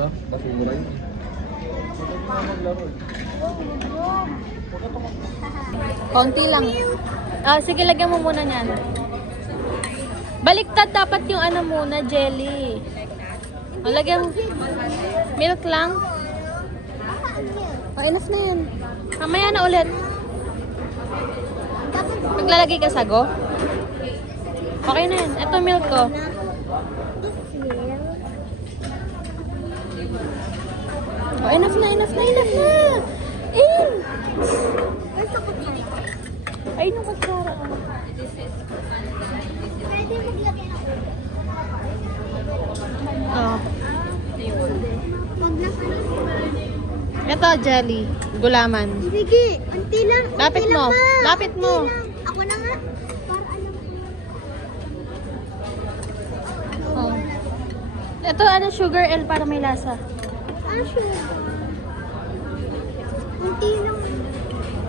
Ha? Kasi mura yun. Konti lang. Ah, sige, lagyan mo muna niyan. Baliktad dapat yung ano muna, jelly. O, lagyan mo. Milk lang. O, enough na yan. Mamaya na ulit. Maglalagay ka sago? Okay na yan. Ito milk ko. O, enough na. In! Ay, nung kutsara. Pwede maglagay ako. Oh. Wag na ka. Ito, jelly. Gulaman. Sige, unti lang. Lapit unti mo. lang, ma. Lapit mo. Unti lang. Ako na nga. Para alam ko. Oh. Ito, ano, sugar L para may lasa. Ano siya? Unti lang.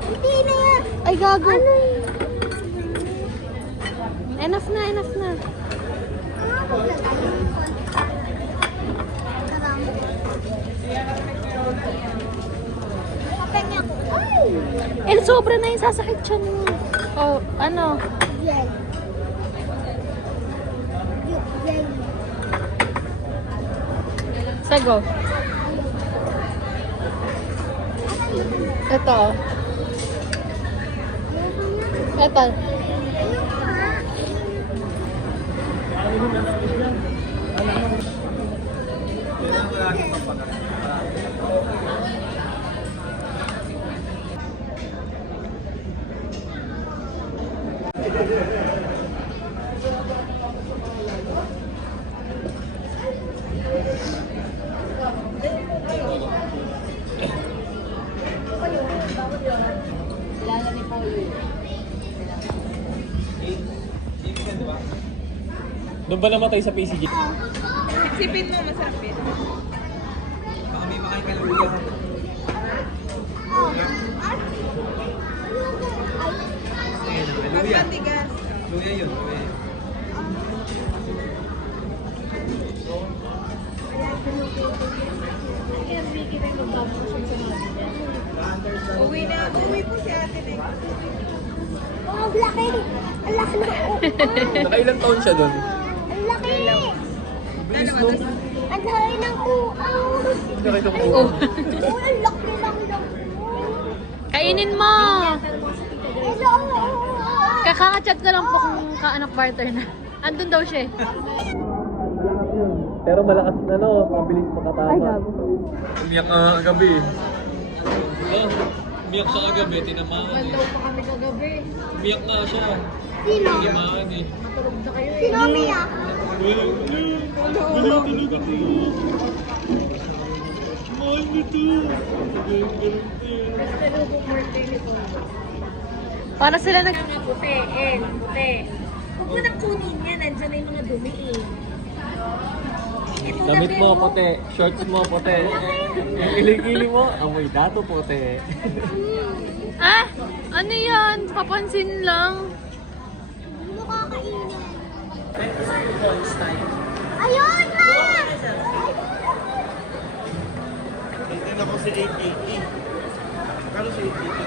Unti na yan. Ay, gago. Ano yun? Enough na. Kapenya ko. Ay! Eh, sobra na yung sasakit siya mo. Oh, ano? Yay. Yay. Sago. Ito. Ito. Doon ba namatay sa PCG? Sipin mo, masarap yun. Baka may makain ka ng luya. Pagpatigas. Luya yun. Luya. Uwi po si ate na. Oh, ang laki. Ang laki na ako. Nakailang taon siya doon? Ang laki. Bilis no? Ang laki ng kuaw. Nakita ko. Oh. Oh, ang laki lang ng Kainin mo. Hello. Kakaka-chat ko lang po kung kaanak barter na. Andun daw siya eh. Pero malakas na no, mabilis makatama. Ay, gago. Umiyak ka kagabi. Umiyak siya kagabi, tinamaan eh. pa kami kagabi. Umiyak nga siya. Sino? Tinamaan eh. Natulog na kayo Sino umiyak? Wala talaga to. Mahal nito. Para sila nag... Puti, puti. Huwag mo nang kunin yan, nandiyan na yung mga dumi eh. Damit mo puti, shorts mo puti. Yung ilig-ilig mo, amoy dato puti. Ah! Ano yan? Papansin lang. Ano kakainin? Ayun na! Tingnan ko si 880. Kano si 880?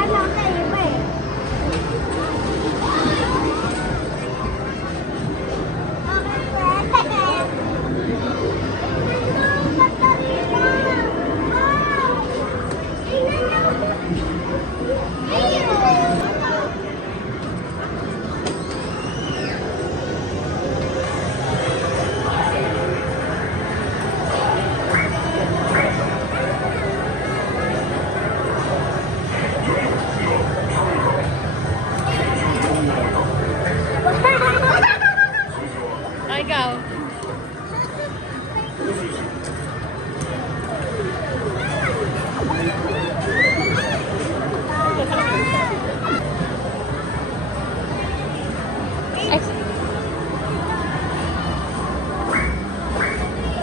Ano kayo ba eh? Ay, ikaw.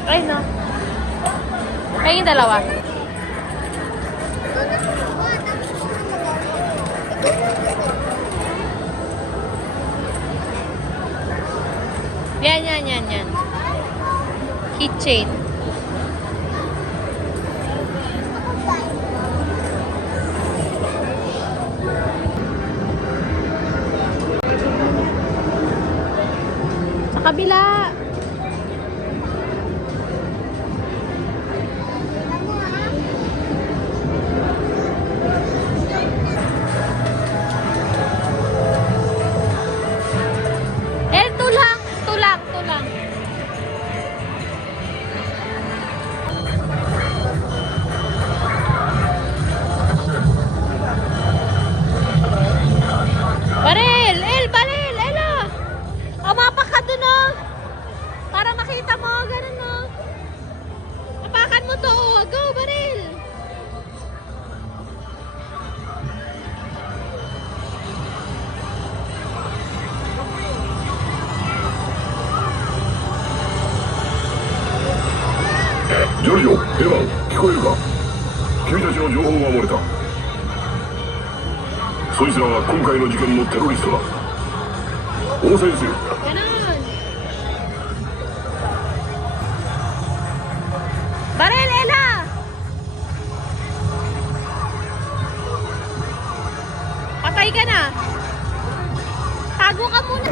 Ay, no. Ay, yung dalawa. Yan. Keychain. Sa kabila. Tulang. Baril! Ella! Umapak ka dun, oh! Para makita mo, ganun, oh! Apakan mo to, oh! Go, Baril!ジョリオ、エヴァン、聞こえるか？君たちの情報が漏れた。そいつらが今回の事件のテロリストだ。応戦せよ。 Ganun! Baril, Ella! Patay ka na! Tago ka muna!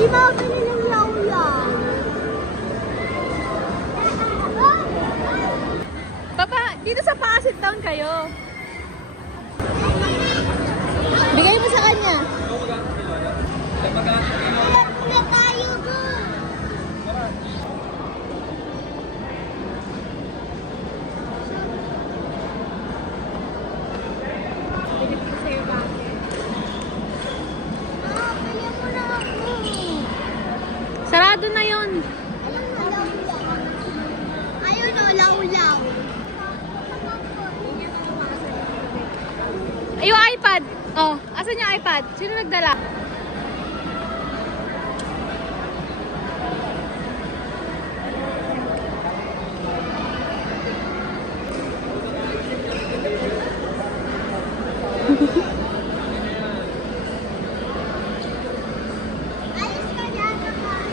Di ba ganun ang yaw-yaw? Papa, dito sa Pangasit Town kayo. Bigay mo sa kanya. Wala tayo doon. Bili mo na ako. Sarado na yon. Ayun o, law-law. Ay, yung iPad. Oh, asan yung iPad? Sino nagdala? Ayos ka dyan, naman.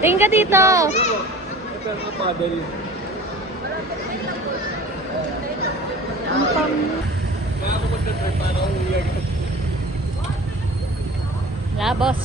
Tingin ka dito. Labos.